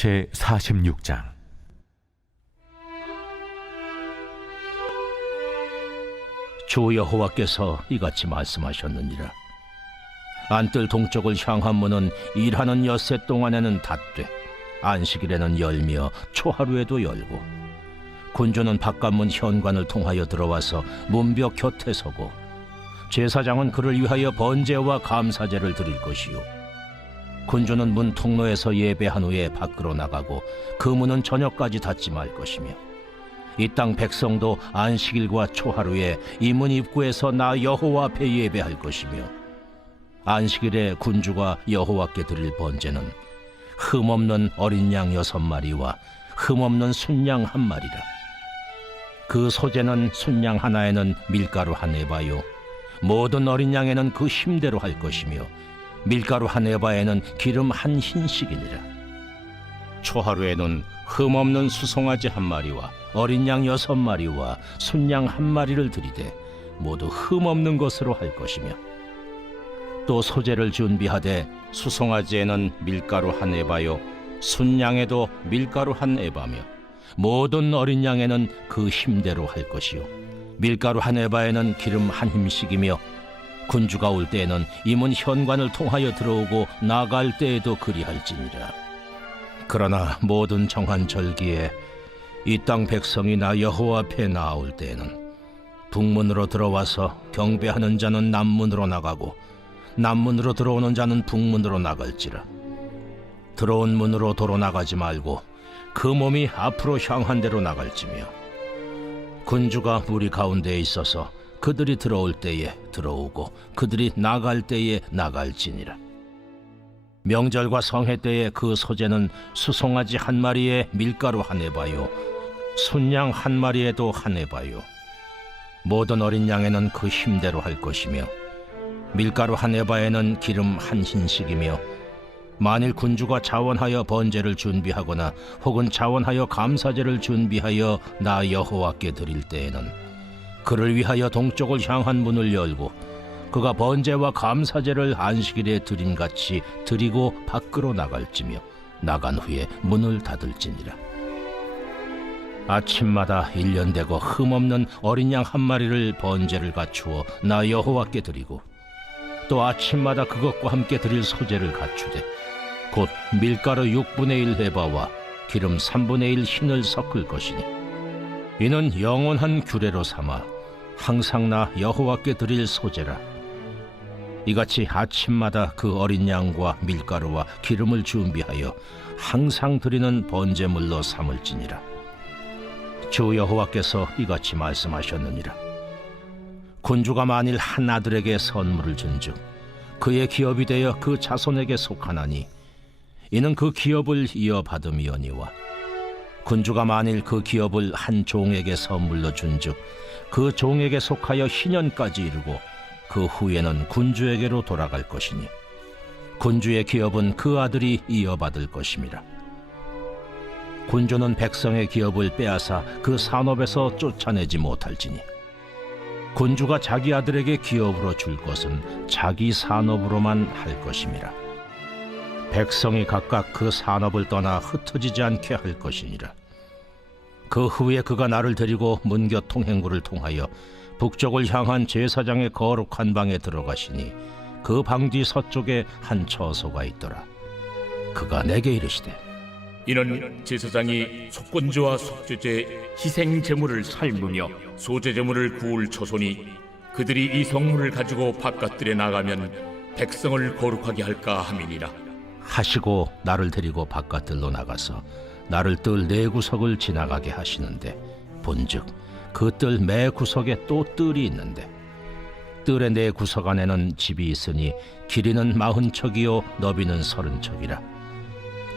제46장. 주 여호와께서 이같이 말씀하셨느니라. 안뜰 동쪽을 향한 문은 일하는 엿새 동안에는 닫되 안식일에는 열며 초하루에도 열고, 군주는 바깥문 현관을 통하여 들어와서 문벽 곁에 서고, 제사장은 그를 위하여 번제와 감사제를 드릴 것이요, 군주는 문 통로에서 예배한 후에 밖으로 나가고 그 문은 저녁까지 닫지 말 것이며, 이 땅 백성도 안식일과 초하루에 이 문 입구에서 나 여호와 앞에 예배할 것이며, 안식일에 군주가 여호와께 드릴 번제는 흠없는 어린 양 6마리와 흠없는 순양 1마리라. 그 소제는 순양 하나에는 밀가루 1에바요, 모든 어린 양에는 그 힘대로 할 것이며, 밀가루 1에바에는 기름 1흰씩이니라. 초하루에는 흠없는 수송아지 1마리와 어린 양 6마리와 순양 1마리를 드리되 모두 흠없는 것으로 할 것이며, 또 소제를 준비하되 수송아지에는 밀가루 1에바요, 순양에도 밀가루 1에바며 모든 어린 양에는 그 힘대로 할 것이요, 밀가루 1에바에는 기름 1힘씩이며, 군주가 올 때에는 이 문 현관을 통하여 들어오고 나갈 때에도 그리할지니라. 그러나 모든 정한 절기에 이 땅 백성이 나 여호와 앞에 나아올 때에는 북문으로 들어와서 경배하는 자는 남문으로 나가고 남문으로 들어오는 자는 북문으로 나갈지라. 들어온 문으로 도로 나가지 말고 그 몸이 앞으로 향한 대로 나갈지며, 군주가 무리 가운데에 있어서 그들이 들어올 때에 들어오고 그들이 나갈 때에 나갈지니라. 명절과 성회 때에 그 소제는 수송아지 1마리에 밀가루 1에바요, 순양 1마리에도 1에바요, 모든 어린 양에는 그 힘대로 할 것이며, 밀가루 1에바에는 기름 1흰씩이며, 만일 군주가 자원하여 번제를 준비하거나 혹은 자원하여 감사제를 준비하여 나 여호와께 드릴 때에는 그를 위하여 동쪽을 향한 문을 열고 그가 번제와 감사제를 안식일에 드림같이 드리고 밖으로 나갈지며, 나간 후에 문을 닫을지니라. 아침마다 1년 되고 흠없는 어린 양 1마리를 번제를 갖추어 나 여호와께 드리고, 또 아침마다 그것과 함께 드릴 소제를 갖추되 곧 밀가루 6분의 1 에바와 기름 3분의 1 흰을 섞을 것이니, 이는 영원한 규례로 삼아 항상 나 여호와께 드릴 소제라. 이같이 아침마다 그 어린 양과 밀가루와 기름을 준비하여 항상 드리는 번제물로 삼을지니라. 주 여호와께서 이같이 말씀하셨느니라. 군주가 만일 한 아들에게 선물을 준즉 그의 기업이 되어 그 자손에게 속하나니, 이는 그 기업을 이어받음이오니와, 군주가 만일 그 기업을 한 종에게 선물로 준즉 그 종에게 속하여 희년까지 이르고 그 후에는 군주에게로 돌아갈 것이니, 군주의 기업은 그 아들이 이어받을 것임이라. 군주는 백성의 기업을 빼앗아 그 산업에서 쫓아내지 못할지니, 군주가 자기 아들에게 기업으로 줄 것은 자기 산업으로만 할 것임이라. 백성이 각각 그 산업을 떠나 흩어지지 않게 할 것이니라. 그 후에 그가 나를 데리고 문곁 통행구를 통하여 북쪽을 향한 제사장의 거룩한 방에 들어가시니, 그 방 뒤 서쪽에 한 처소가 있더라. 그가 내게 이르시되, 이는 제사장이 속건제와 속죄제, 희생 제물을 삶으며 소제 제물을 구울 처소니, 그들이 이 성물을 가지고 바깥들에 나가면 백성을 거룩하게 할까 함이니라. 하시고 나를 데리고 바깥들로 나가서 나를 뜰 4구석을 지나가게 하시는데, 본즉 그 뜰 매 구석에 또 뜰이 있는데, 뜰의 4구석 안에는 집이 있으니 길이는 40척이요 너비는 30척이라.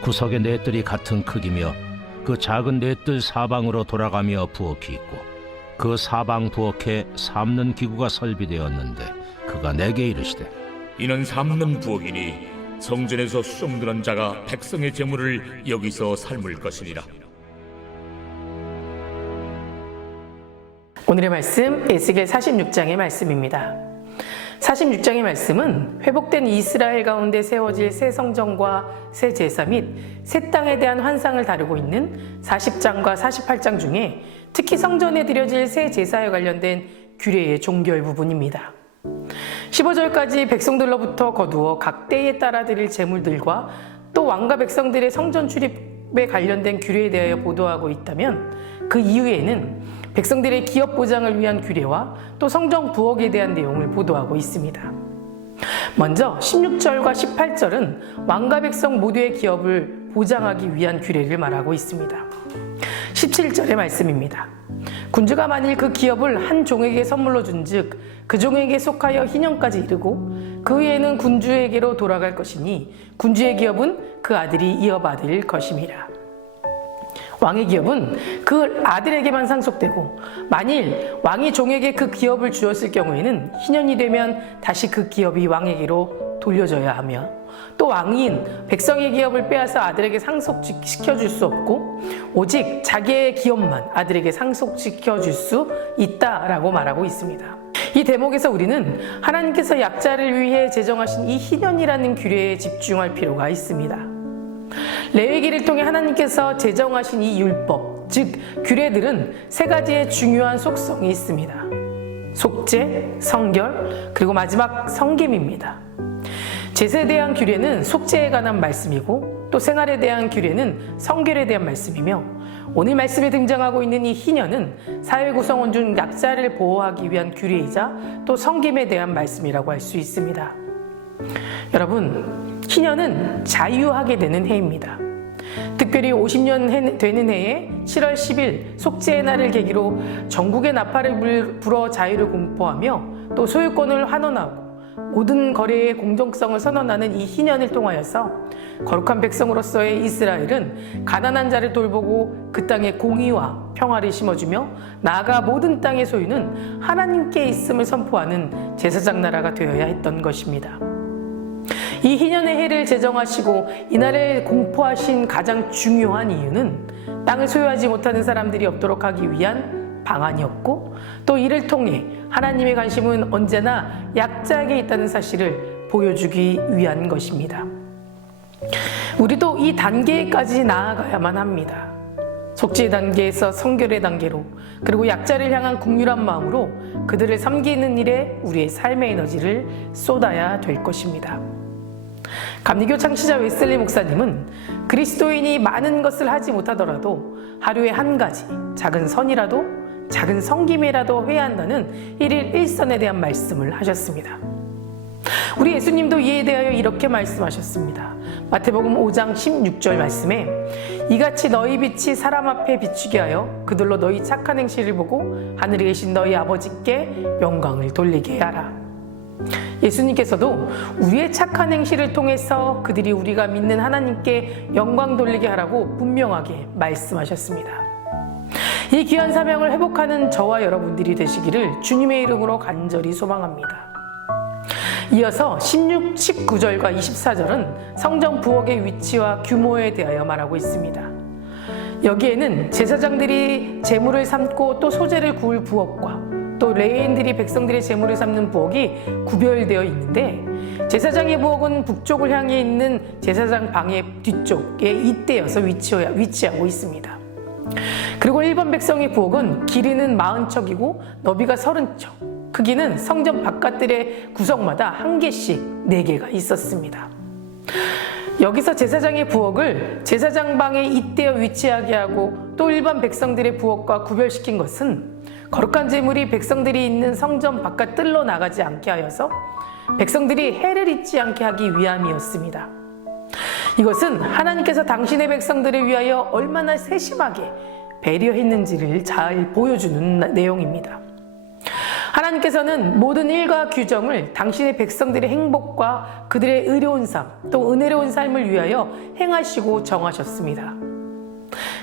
구석의 4뜰이 같은 크기며 그 작은 4뜰 사방으로 돌아가며 부엌이 있고, 그 사방 부엌에 삶는 기구가 설비되었는데, 그가 내게 이르시되, 이는 삶는 부엌이니 성전에서 수종드는 자가 백성의 제물을 여기서 삶을 것이니라. 오늘의 말씀 에스겔 46장의 말씀입니다. 46장의 말씀은 회복된 이스라엘 가운데 세워질 새 성전과 새 제사 및 새 땅에 대한 환상을 다루고 있는 40장과 48장 중에 특히 성전에 드려질 새 제사에 관련된 규례의 종결 부분입니다. 15절까지 백성들로부터 거두어 각 때에 따라 드릴 제물들과 또 왕과 백성들의 성전 출입에 관련된 규례에 대하여 보도하고 있다면, 그 이후에는 백성들의 기업 보장을 위한 규례와 또 성전 부엌에 대한 내용을 보도하고 있습니다. 먼저 16절과 18절은 왕과 백성 모두의 기업을 보장하기 위한 규례를 말하고 있습니다. 17절의 말씀입니다. 군주가 만일 그 기업을 한 종에게 선물로 준즉 그 종에게 속하여 희년까지 이르고 그 후에는 군주에게로 돌아갈 것이니 군주의 기업은 그 아들이 이어받을 것임이라. 왕의 기업은 그 아들에게만 상속되고, 만일 왕이 종에게 그 기업을 주었을 경우에는 희년이 되면 다시 그 기업이 왕에게로 돌려져야 하며, 또 왕인 백성의 기업을 빼앗아 아들에게 상속시켜줄 수 없고 오직 자기의 기업만 아들에게 상속시켜줄 수 있다라고 말하고 있습니다. 이 대목에서 우리는 하나님께서 약자를 위해 제정하신 이 희년이라는 규례에 집중할 필요가 있습니다. 레위기를 통해 하나님께서 제정하신 이 율법, 즉 규례들은 세 가지의 중요한 속성이 있습니다. 속죄, 성결, 그리고 마지막 성김입니다. 제사에 대한 규례는 속죄에 관한 말씀이고, 또 생활에 대한 규례는 성결에 대한 말씀이며, 오늘 말씀에 등장하고 있는 이 희년은 사회 구성원 중 약자를 보호하기 위한 규례이자 또 성김에 대한 말씀이라고 할 수 있습니다. 여러분, 희년은 자유하게 되는 해입니다. 특별히 50년 되는 해에 7월 10일 속죄의 날을 계기로 전국의 나팔을 불어 자유를 공포하며 또 소유권을 환원하고 모든 거래의 공정성을 선언하는 이 희년을 통하여서 거룩한 백성으로서의 이스라엘은 가난한 자를 돌보고 그 땅에 공의와 평화를 심어주며 나아가 모든 땅의 소유는 하나님께 있음을 선포하는 제사장 나라가 되어야 했던 것입니다. 이 희년의 해를 제정하시고 이날을 공포하신 가장 중요한 이유는 땅을 소유하지 못하는 사람들이 없도록 하기 위한 방안이었고, 또 이를 통해 하나님의 관심은 언제나 약자에게 있다는 사실을 보여주기 위한 것입니다. 우리도 이 단계까지 나아가야만 합니다. 속죄의 단계에서 성결의 단계로, 그리고 약자를 향한 긍휼한 마음으로 그들을 섬기는 일에 우리의 삶의 에너지를 쏟아야 될 것입니다. 감리교 창시자 웨슬리 목사님은 그리스도인이 많은 것을 하지 못하더라도 하루에 한 가지 작은 선이라도, 작은 성김이라도 해야 한다는 1일 1선에 대한 말씀을 하셨습니다. 우리 예수님도 이에 대하여 이렇게 말씀하셨습니다. 마태복음 5장 16절 말씀에 이같이 너희 빛이 사람 앞에 비추게 하여 그들로 너희 착한 행실을 보고 하늘에 계신 너희 아버지께 영광을 돌리게 하라. 예수님께서도 우리의 착한 행실을 통해서 그들이 우리가 믿는 하나님께 영광 돌리게 하라고 분명하게 말씀하셨습니다. 이 귀한 사명을 회복하는 저와 여러분들이 되시기를 주님의 이름으로 간절히 소망합니다. 이어서 16, 19절과 24절은 성전 부엌의 위치와 규모에 대하여 말하고 있습니다. 여기에는 제사장들이 제물을 삶고 또 소재를 구울 부엌과 또 레위인들이 백성들의 제물을 삶는 부엌이 구별되어 있는데, 제사장의 부엌은 북쪽을 향해 있는 제사장 방의 뒤쪽에 잇대어서 위치하고 있습니다. 그리고 일반 백성의 부엌은 길이는 40척이고 너비가 30척, 크기는 성전 바깥들의 구석마다 한 개씩 4개가 있었습니다. 여기서 제사장의 부엌을 제사장 방에 잇대어 위치하게 하고 또 일반 백성들의 부엌과 구별시킨 것은 거룩한 제물이 백성들이 있는 성전 바깥 뜰로 나가지 않게 하여서 백성들이 해를 입지 않게 하기 위함이었습니다. 이것은 하나님께서 당신의 백성들을 위하여 얼마나 세심하게 배려했는지를 잘 보여주는 내용입니다. 하나님께서는 모든 일과 규정을 당신의 백성들의 행복과 그들의 의로운 삶, 또 은혜로운 삶을 위하여 행하시고 정하셨습니다.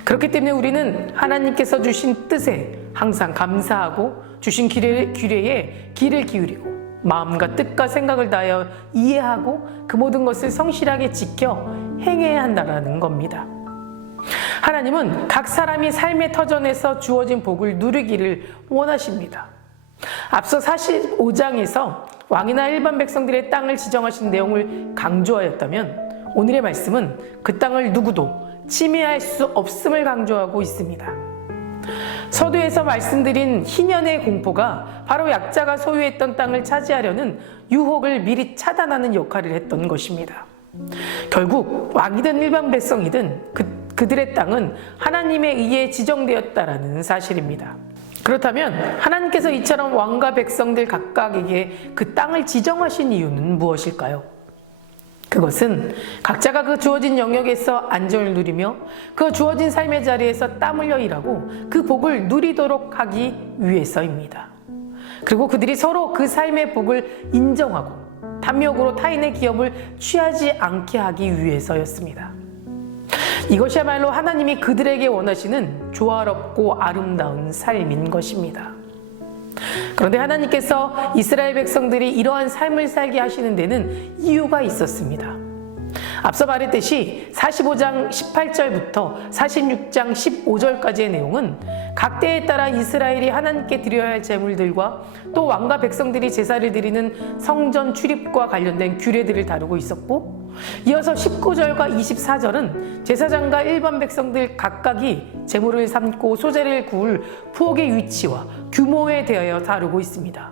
그렇기 때문에 우리는 하나님께서 주신 뜻에 항상 감사하고 주신 규례에 귀를 기울이고 마음과 뜻과 생각을 다하여 이해하고 그 모든 것을 성실하게 지켜 행해야 한다는 겁니다. 하나님은 각 사람이 삶의 터전에서 주어진 복을 누리기를 원하십니다. 앞서 45장에서 왕이나 일반 백성들의 땅을 지정하신 내용을 강조하였다면 오늘의 말씀은 그 땅을 누구도 침해할 수 없음을 강조하고 있습니다. 서두에서 말씀드린 희년의 공포가 바로 약자가 소유했던 땅을 차지하려는 유혹을 미리 차단하는 역할을 했던 것입니다. 결국 왕이든 일반 백성이든 그들의 땅은 하나님에 의해 지정되었다라는 사실입니다. 그렇다면 하나님께서 이처럼 왕과 백성들 각각에게 그 땅을 지정하신 이유는 무엇일까요? 그것은 각자가 그 주어진 영역에서 안정을 누리며 그 주어진 삶의 자리에서 땀 흘려 일하고 그 복을 누리도록 하기 위해서입니다. 그리고 그들이 서로 그 삶의 복을 인정하고 탐욕으로 타인의 기업을 취하지 않게 하기 위해서였습니다. 이것이야말로 하나님이 그들에게 원하시는 조화롭고 아름다운 삶인 것입니다. 그런데 하나님께서 이스라엘 백성들이 이러한 삶을 살게 하시는 데는 이유가 있었습니다. 앞서 말했듯이 45장 18절부터 46장 15절까지의 내용은 각 때에 따라 이스라엘이 하나님께 드려야 할 제물들과 또 왕과 백성들이 제사를 드리는 성전 출입과 관련된 규례들을 다루고 있었고, 이어서 19절과 24절은 제사장과 일반 백성들 각각이 제물을 삶고 소재를 구울 부엌의 위치와 규모에 대하여 다루고 있습니다.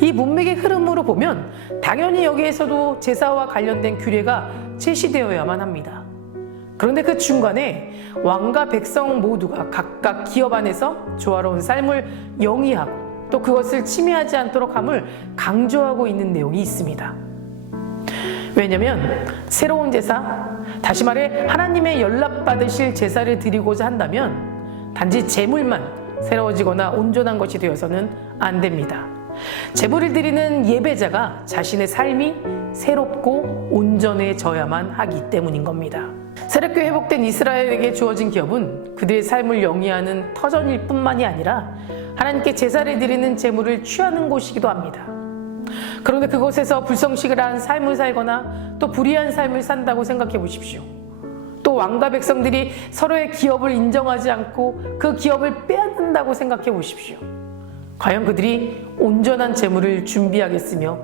이 문맥의 흐름으로 보면 당연히 여기에서도 제사와 관련된 규례가 제시되어야만 합니다. 그런데 그 중간에 왕과 백성 모두가 각각 기업 안에서 조화로운 삶을 영위하고 또 그것을 침해하지 않도록 함을 강조하고 있는 내용이 있습니다. 왜냐하면 새로운 제사, 다시 말해 하나님의 연락받으실 제사를 드리고자 한다면 단지 제물만 새로워지거나 온전한 것이 되어서는 안 됩니다. 제물을 드리는 예배자가 자신의 삶이 새롭고 온전해져야만 하기 때문인 겁니다. 새롭게 회복된 이스라엘에게 주어진 기업은 그들의 삶을 영위하는 터전일 뿐만이 아니라 하나님께 제사를 드리는 제물을 취하는 곳이기도 합니다. 그런데 그곳에서 불성식을 한 삶을 살거나 또 불의한 삶을 산다고 생각해 보십시오. 또 왕과 백성들이 서로의 기업을 인정하지 않고 그 기업을 빼앗는다고 생각해 보십시오. 과연 그들이 온전한 제물을 준비하겠으며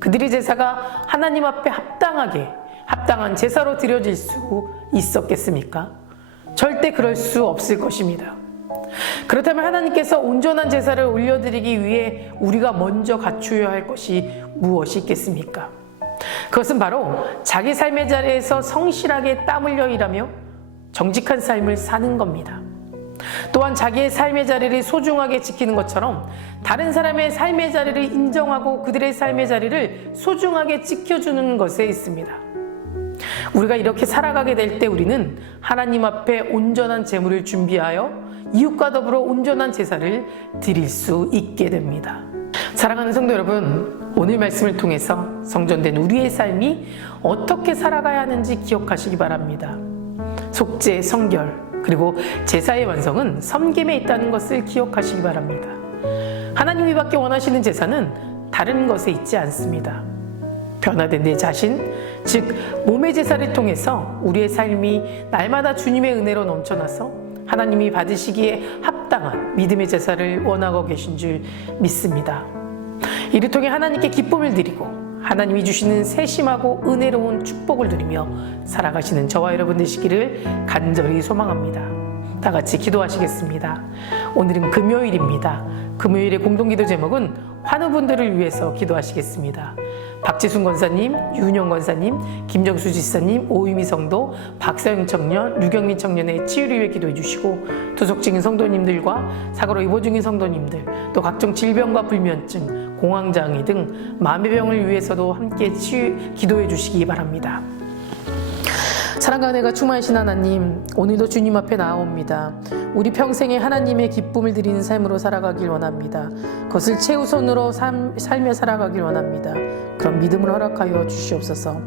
그들의 제사가 하나님 앞에 합당한 제사로 드려질 수 있었겠습니까? 절대 그럴 수 없을 것입니다. 그렇다면 하나님께서 온전한 제사를 올려드리기 위해 우리가 먼저 갖추어야 할 것이 무엇이 있겠습니까? 그것은 바로 자기 삶의 자리에서 성실하게 땀 흘려 일하며 정직한 삶을 사는 겁니다. 또한 자기의 삶의 자리를 소중하게 지키는 것처럼 다른 사람의 삶의 자리를 인정하고 그들의 삶의 자리를 소중하게 지켜주는 것에 있습니다. 우리가 이렇게 살아가게 될 때 우리는 하나님 앞에 온전한 제물을 준비하여 이웃과 더불어 온전한 제사를 드릴 수 있게 됩니다. 사랑하는 성도 여러분, 오늘 말씀을 통해서 성전된 우리의 삶이 어떻게 살아가야 하는지 기억하시기 바랍니다. 속죄, 성결, 그리고 제사의 완성은 섬김에 있다는 것을 기억하시기 바랍니다. 하나님이 받기 원하시는 제사는 다른 것에 있지 않습니다. 변화된 내 자신, 즉 몸의 제사를 통해서 우리의 삶이 날마다 주님의 은혜로 넘쳐나서 하나님이 받으시기에 합당한 믿음의 제사를 원하고 계신 줄 믿습니다. 이를 통해 하나님께 기쁨을 드리고 하나님이 주시는 세심하고 은혜로운 축복을 누리며 살아가시는 저와 여러분 되시기를 간절히 소망합니다. 다 같이 기도하시겠습니다. 오늘은 금요일입니다. 금요일의 공동기도 제목은 환우분들을 위해서 기도하시겠습니다. 박지순 권사님, 유은영 권사님, 김정수 지사님, 오유미 성도, 박서영 청년, 류경민 청년의 치유를 위해 기도해 주시고 투속 중인 성도님들과 사고로 입원 중인 성도님들, 또 각종 질병과 불면증, 공황장애 등 마음의 병을 위해서도 함께 기도해 주시기 바랍니다. 사랑과 은혜가 충만하신 하나님, 오늘도 주님 앞에 나아옵니다. 우리 평생에 하나님의 기쁨을 드리는 삶으로 살아가길 원합니다. 그것을 최우선으로 살며 살아가길 원합니다. 그런 믿음을 허락하여 주시옵소서.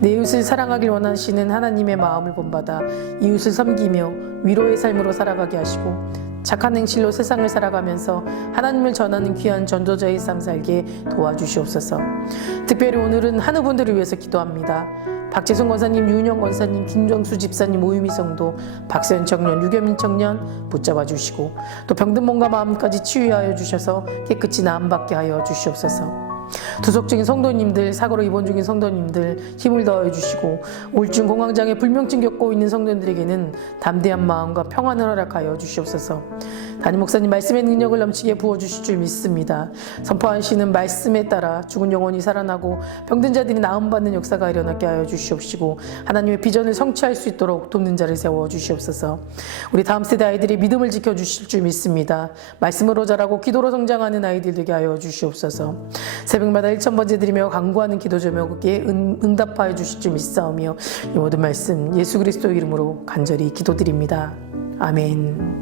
내 이웃을 사랑하길 원하시는 하나님의 마음을 본받아 이웃을 섬기며 위로의 삶으로 살아가게 하시고 착한 행실로 세상을 살아가면서 하나님을 전하는 귀한 전도자의 삶 살게 도와주시옵소서. 특별히 오늘은 한우분들을 위해서 기도합니다. 박재순 권사님, 유은영 권사님, 김정수 집사님, 오유미 성도, 박서연 청년, 류경민 청년 붙잡아 주시고 또 병든 몸과 마음까지 치유하여 주셔서 깨끗이 나음받게 하여 주시옵소서. 투석 중인 성도님들, 사고로 입원 중인 성도님들 힘을 더해 주시고 우울증 공황장애 불면증 겪고 있는 성도들에게는 담대한 마음과 평안을 허락하여 주시옵소서. 담임 목사님 말씀의 능력을 넘치게 부어주실 줄 믿습니다. 선포하시는 말씀에 따라 죽은 영혼이 살아나고 병든 자들이 나음받는 역사가 일어나게 하여 주시옵시고 하나님의 비전을 성취할 수 있도록 돕는 자를 세워 주시옵소서. 우리 다음 세대 아이들이 믿음을 지켜주실 줄 믿습니다. 말씀으로 자라고 기도로 성장하는 아이들 되게 하여 주시옵소서. 새벽마다 1000번째 드리며 간구하는 기도 제목에 응답하여 주실 줄 믿사오며 이 모든 말씀 예수 그리스도 이름으로 간절히 기도드립니다. 아멘.